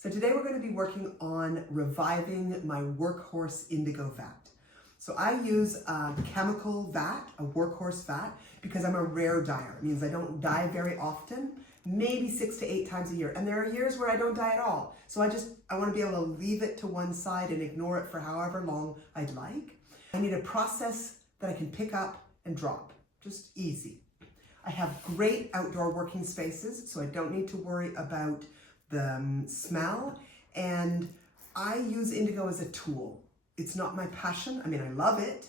So today we're going to be working on reviving my workhorse indigo vat. So I use a chemical vat, a workhorse vat, because I'm a rare dyer. It means I don't dye very often, maybe 6 to 8 times a year. And there are years where I don't dye at all. So I want to be able to leave it to one side and ignore it for however long I'd like. I need a process that I can pick up and drop, just easy. I have great outdoor working spaces, so I don't need to worry about the smell, and I use indigo as a tool. It's not my passion. I mean, I love it,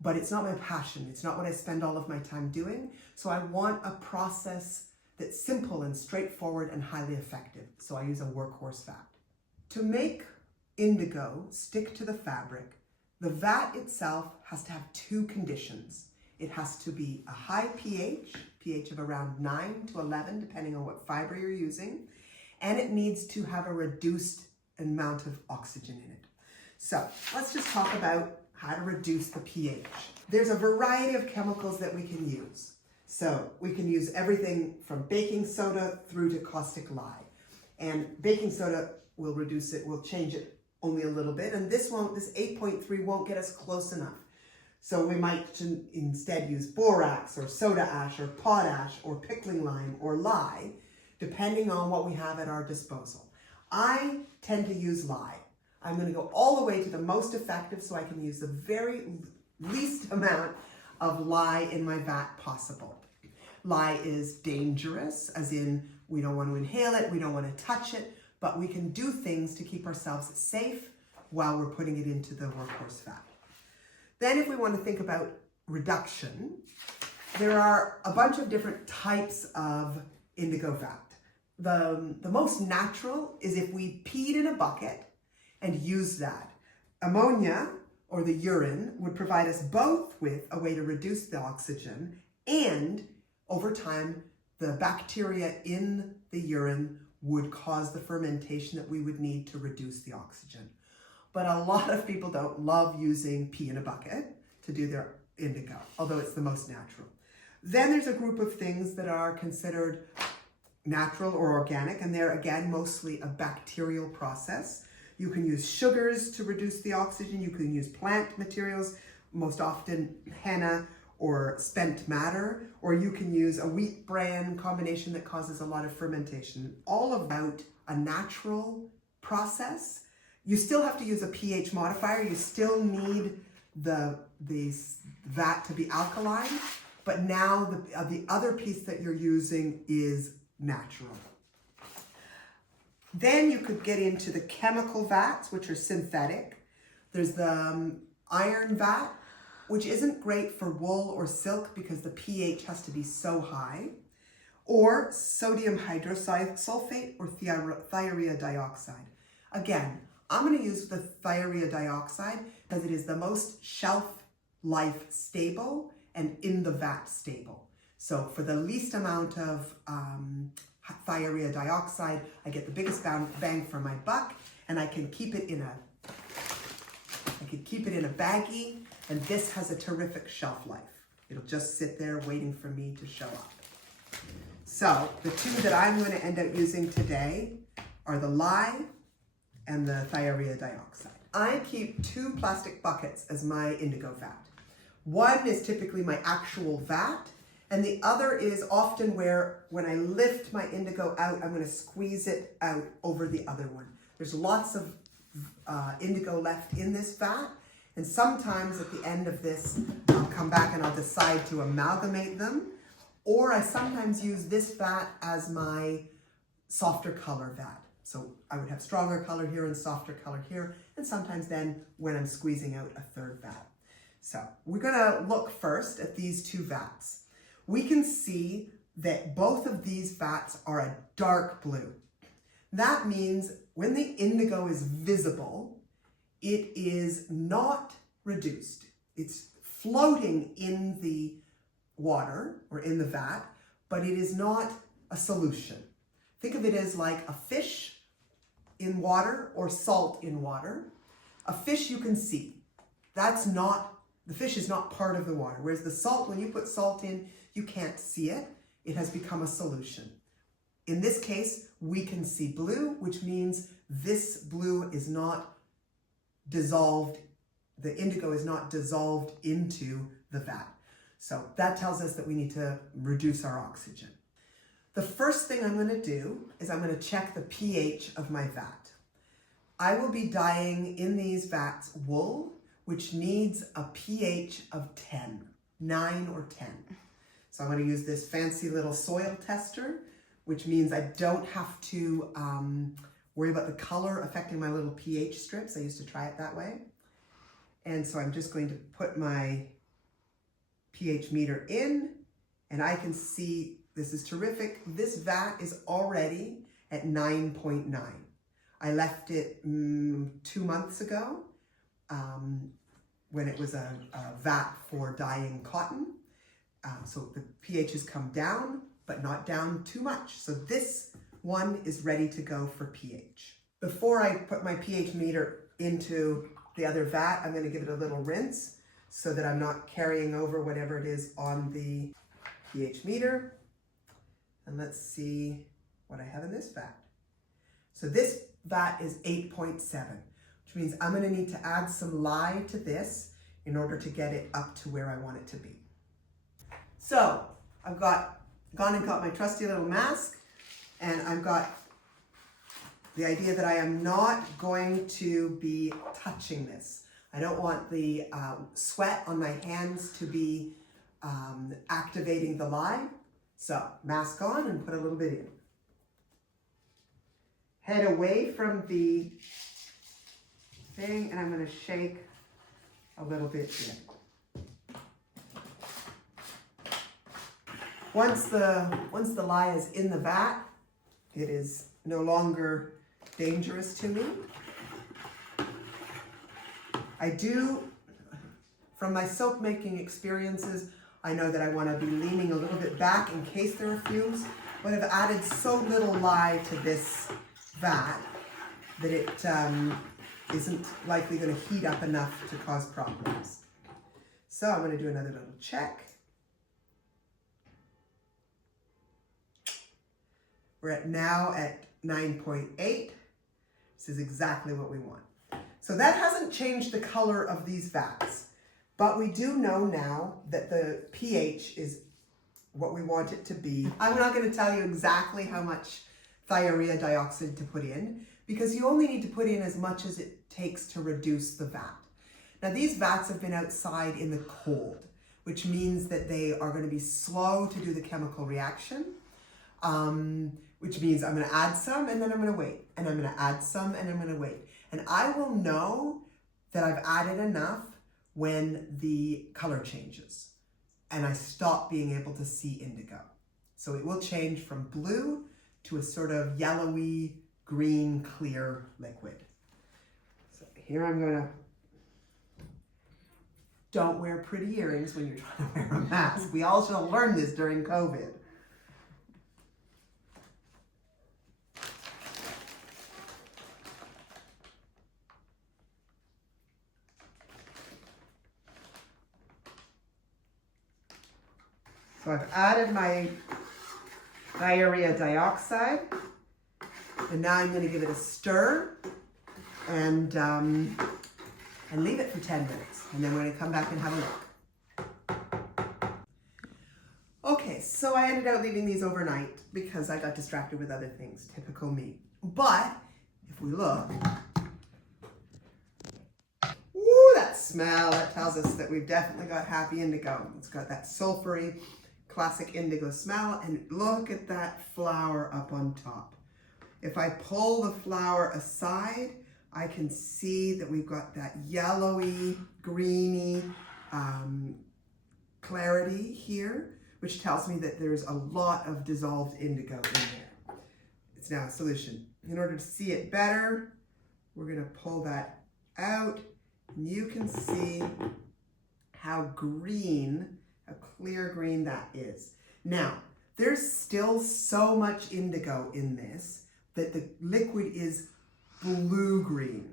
but it's not my passion. It's not what I spend all of my time doing. So I want a process that's simple and straightforward and highly effective. So I use a workhorse vat. To make indigo stick to the fabric, the vat itself has to have 2 conditions. It has to be a high pH of around 9 to 11, depending on what fiber you're using, and it needs to have a reduced amount of oxygen in it. So let's just talk about how to reduce the pH. There's a variety of chemicals that we can use. So we can use everything from baking soda through to caustic lye. And baking soda will reduce it, will change it only a little bit, and this 8.3 won't get us close enough. So we might instead use borax or soda ash or potash or pickling lime or lye, depending on what we have at our disposal. I tend to use lye. I'm going to go all the way to the most effective so I can use the very least amount of lye in my vat possible. Lye is dangerous, as in we don't want to inhale it, we don't want to touch it, but we can do things to keep ourselves safe while we're putting it into the workhorse vat. Then if we want to think about reduction, there are a bunch of different types of indigo vat. The most natural is if we peed in a bucket and used that. Ammonia, or the urine, would provide us both with a way to reduce the oxygen, and over time, the bacteria in the urine would cause the fermentation that we would need to reduce the oxygen. But a lot of people don't love using pee in a bucket to do their indigo, although it's the most natural. Then there's a group of things that are considered natural or organic, and they're again mostly a bacterial process. You can use sugars to reduce the oxygen. You can use plant materials, most often henna or spent matter, or you can use a wheat bran combination that causes a lot of fermentation. All about a natural process. You still have to use a pH modifier. You still need the vat to be alkaline, but now the other piece that you're using is natural. Then you could get into the chemical vats, which are synthetic. There's the iron vat, which isn't great for wool or silk because the pH has to be so high, or sodium hydrosulfate or thiourea dioxide. Again, I'm going to use the thiourea dioxide because it is the most shelf life stable and in the vat stable. So for the least amount of thiourea dioxide, I get the biggest bang for my buck, and I can keep it in a baggie, and this has a terrific shelf life. It'll just sit there waiting for me to show up. So the 2 that I'm going to end up using today are the lye and the thiourea dioxide. I keep 2 plastic buckets as my indigo vat. One is typically my actual vat, and the other is often where when I lift my indigo out, I'm going to squeeze it out over the other one. There's lots of indigo left in this vat, and sometimes at the end of this, I'll come back and I'll decide to amalgamate them, or I sometimes use this vat as my softer color vat. So I would have stronger color here and softer color here, and sometimes then when I'm squeezing out a 3rd vat. So we're going to look first at these 2 vats. We can see that both of these vats are a dark blue. That means when the indigo is visible, it is not reduced. It's floating in the water or in the vat, but it is not a solution. Think of it as like a fish in water or salt in water. A fish you can see. The fish is not part of the water, whereas the salt, when you put salt in, you can't see it. It has become a solution. in this case, we can see blue, which means this blue is not dissolved, the indigo is not dissolved into the vat. So that tells us that we need to reduce our oxygen. The first thing I'm going to do is I'm going to check the pH of my vat. I will be dyeing in these vats wool, which needs a pH of 10, 9 or 10. So I'm going to use this fancy little soil tester, which means I don't have to worry about the color affecting my little pH strips. I used to try it that way. And so I'm just going to put my pH meter in, and I can see this is terrific. This vat is already at 9.9. I left it 2 months ago when it was a vat for dyeing cotton. So the pH has come down, but not down too much. So this one is ready to go for pH. Before I put my pH meter into the other vat, I'm going to give it a little rinse so that I'm not carrying over whatever it is on the pH meter. And let's see what I have in this vat. So this vat is 8.7, which means I'm going to need to add some lye to this in order to get it up to where I want it to be. So I've gone and got my trusty little mask, and I've got the idea that I am not going to be touching this. I don't want the sweat on my hands to be activating the lye. So mask on and put a little bit in. Head away from the thing, and I'm going to shake a little bit in. Once the lye is in the vat, it is no longer dangerous to me. I do, from my soap making experiences, I know that I want to be leaning a little bit back in case there are fumes, but I've added so little lye to this vat that it isn't likely going to heat up enough to cause problems. So I'm going to do another little check. We're now at 9.8. This is exactly what we want. So that hasn't changed the color of these vats, but we do know now that the pH is what we want it to be. I'm not going to tell you exactly how much thiourea dioxide to put in, because you only need to put in as much as it takes to reduce the vat. Now these vats have been outside in the cold, which means that they are going to be slow to do the chemical reaction. Which means I'm going to add some and then I'm going to wait, and I'm going to add some and I'm going to wait. And I will know that I've added enough when the color changes and I stop being able to see indigo. So it will change from blue to a sort of yellowy, green, clear liquid. So here I'm going to, don't wear pretty earrings when you're trying to wear a mask. We all should have learned this during COVID. So I've added my thiourea dioxide, and now I'm going to give it a stir and leave it for 10 minutes, and then we're going to come back and have a look. Okay, so I ended up leaving these overnight because I got distracted with other things, typical me. But if we look, ooh, that smell, that tells us that we've definitely got happy indigo. It's got that sulfury, classic indigo smell, and look at that flower up on top. If I pull the flower aside, I can see that we've got that yellowy, greeny clarity here, which tells me that there's a lot of dissolved indigo in there. It's now a solution. In order to see it better, we're going to pull that out, and you can see how green, how clear green that is. Now, there's still so much indigo in this that the liquid is blue-green.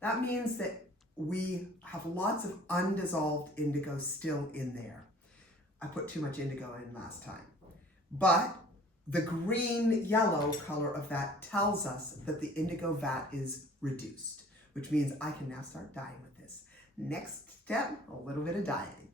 That means that we have lots of undissolved indigo still in there. I put too much indigo in last time. But The green-yellow color of that tells us that the indigo vat is reduced, which means I can now start dyeing with this. Next step, a little bit of dyeing.